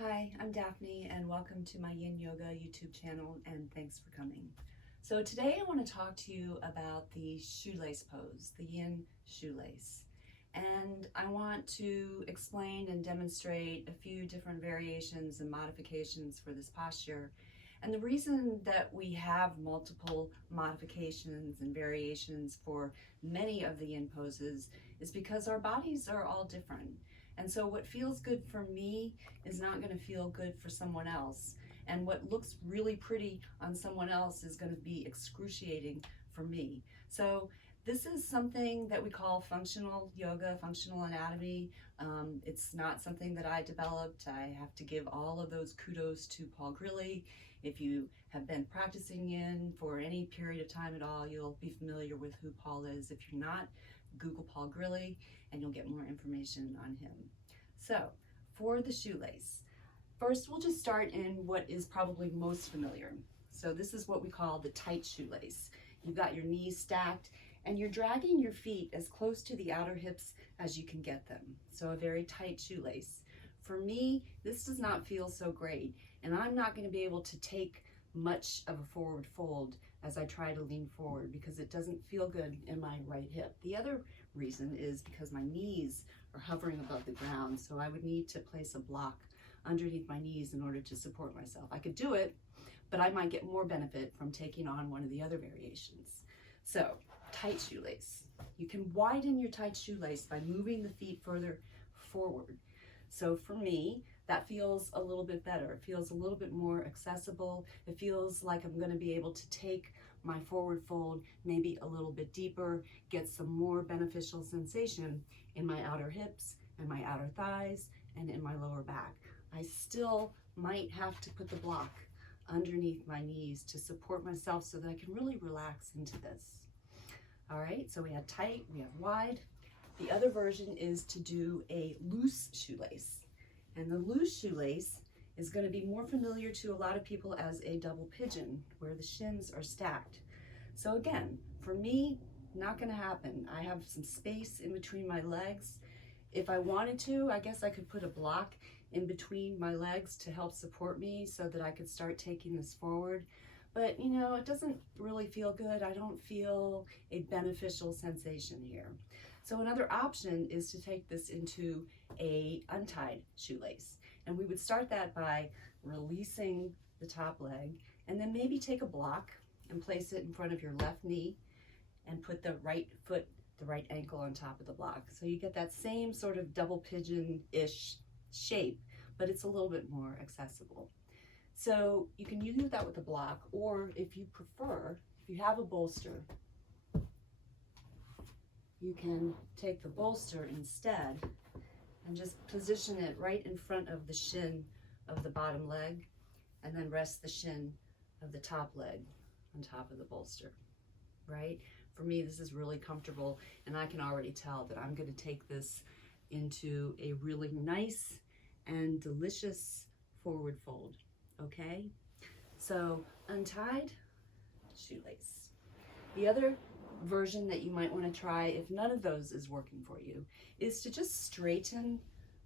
Hi, I'm Daphne and welcome to my Yin Yoga YouTube channel and thanks for coming. So today I want to talk to you about the shoelace pose, the Yin shoelace. And I want to explain and demonstrate a few different variations and modifications for this posture. And the reason that we have multiple modifications and variations for many of the Yin poses is because our bodies are all different. And so what feels good for me is not going to feel good for someone else. And what looks really pretty on someone else is going to be excruciating for me. So this is something that we call functional yoga, functional anatomy. It's not something that I developed. I have to give all of those kudos to Paul Grilly. If you have been practicing Yin for any period of time at all, you'll be familiar with who Paul is. If you're not, Google Paul Grilly and you'll get more information on him. So for the shoelace, first we'll just start in what is probably most familiar. So this is what we call the tight shoelace. You've got your knees stacked and you're dragging your feet as close to the outer hips as you can get them. So a very tight shoelace. For me, this does not feel so great, and I'm not going to be able to take much of a forward fold as I try to lean forward because it doesn't feel good in my right hip. The other reason is because my knees are hovering above the ground, so I would need to place a block underneath my knees in order to support myself. I could do it, but I might get more benefit from taking on one of the other variations. So, tight shoelace. You can widen your tight shoelace by moving the feet further forward. So for me, that feels a little bit better. It feels a little bit more accessible. It feels like I'm going to be able to take my forward fold maybe a little bit deeper, get some more beneficial sensation in my outer hips and my outer thighs and in my lower back. I still might have to put the block underneath my knees to support myself so that I can really relax into this. All right, so we had tight, we have wide. The other version is to do a loose shoelace. And the loose shoelace is going to be more familiar to a lot of people as a double pigeon, where the shins are stacked. So again, for me, not going to happen. I have some space in between my legs. If I wanted to, I guess I could put a block in between my legs to help support me so that I could start taking this forward. But you know, it doesn't really feel good. I don't feel a beneficial sensation here. So another option is to take this into a untied shoelace. And we would start that by releasing the top leg and then maybe take a block and place it in front of your left knee and put the right foot, the right ankle on top of the block. So you get that same sort of double pigeon-ish shape, but it's a little bit more accessible. So you can do that with a block, or if you prefer, if you have a bolster, you can take the bolster instead and just position it right in front of the shin of the bottom leg and then rest the shin of the top leg on top of the bolster, right? For me, this is really comfortable, and I can already tell that I'm going to take this into a really nice and delicious forward fold, okay? So untied shoelace. The other version that you might want to try, if none of those is working for you, is to just straighten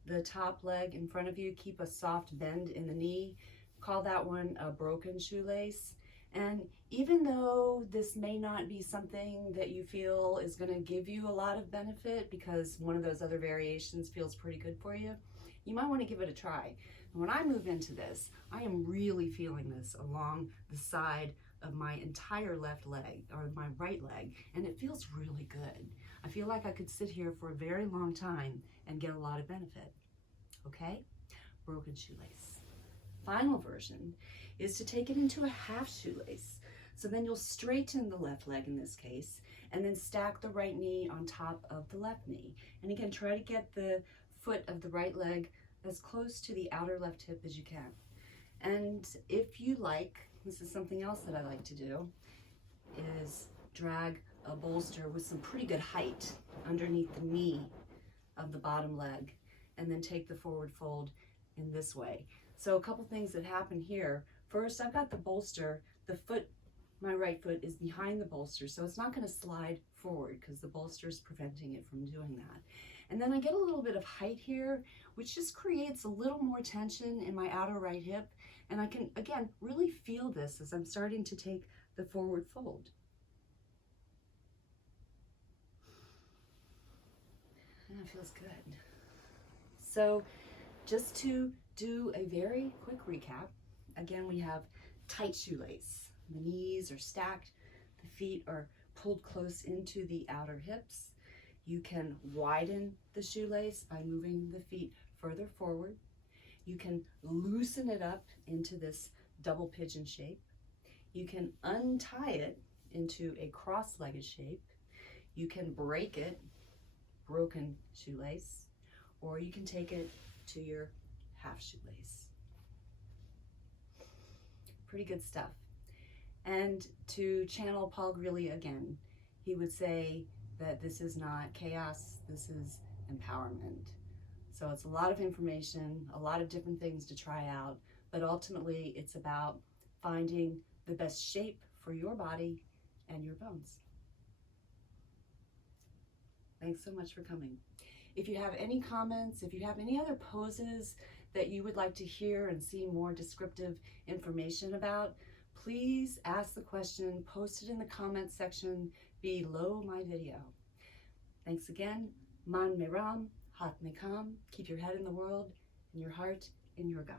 the top leg in front of you, keep a soft bend in the knee. Call that one a broken shoelace. And even though this may not be something that you feel is going to give you a lot of benefit because one of those other variations feels pretty good for you, you might want to give it a try. And when I move into this, I am really feeling this along the side of my entire left leg, or my right leg, and it feels really good. I feel like I could sit here for a very long time and get a lot of benefit, okay? Broken shoelace. Final version is to take it into a half shoelace. So then you'll straighten the left leg in this case, and then stack the right knee on top of the left knee. And again, try to get the foot of the right leg as close to the outer left hip as you can. And if you like, this is something else that I like to do, is drag a bolster with some pretty good height underneath the knee of the bottom leg, and then take the forward fold in this way. So a couple things that happen here. First, I've got the bolster, the foot, my right foot is behind the bolster, so it's not going to slide forward because the bolster is preventing it from doing that. And then I get a little bit of height here, which just creates a little more tension in my outer right hip. And I can, again, really feel this as I'm starting to take the forward fold. And that feels good. So just to do a very quick recap, again, we have tight shoelace. The knees are stacked, the feet are pulled close into the outer hips. You can widen the shoelace by moving the feet further forward. You can loosen it up into this double pigeon shape. You can untie it into a cross-legged shape. You can break it, broken shoelace, or you can take it to your half shoelace. Pretty good stuff. And to channel Paul Greeley again, he would say that this is not chaos, this is empowerment. So it's a lot of information, a lot of different things to try out, but ultimately it's about finding the best shape for your body and your bones. Thanks so much for coming. If you have any comments, if you have any other poses that you would like to hear and see more descriptive information about, please ask the question, post it in the comments section below my video. Thanks again. Man me ram, hat me kam. Keep your head in the world and your heart in your God.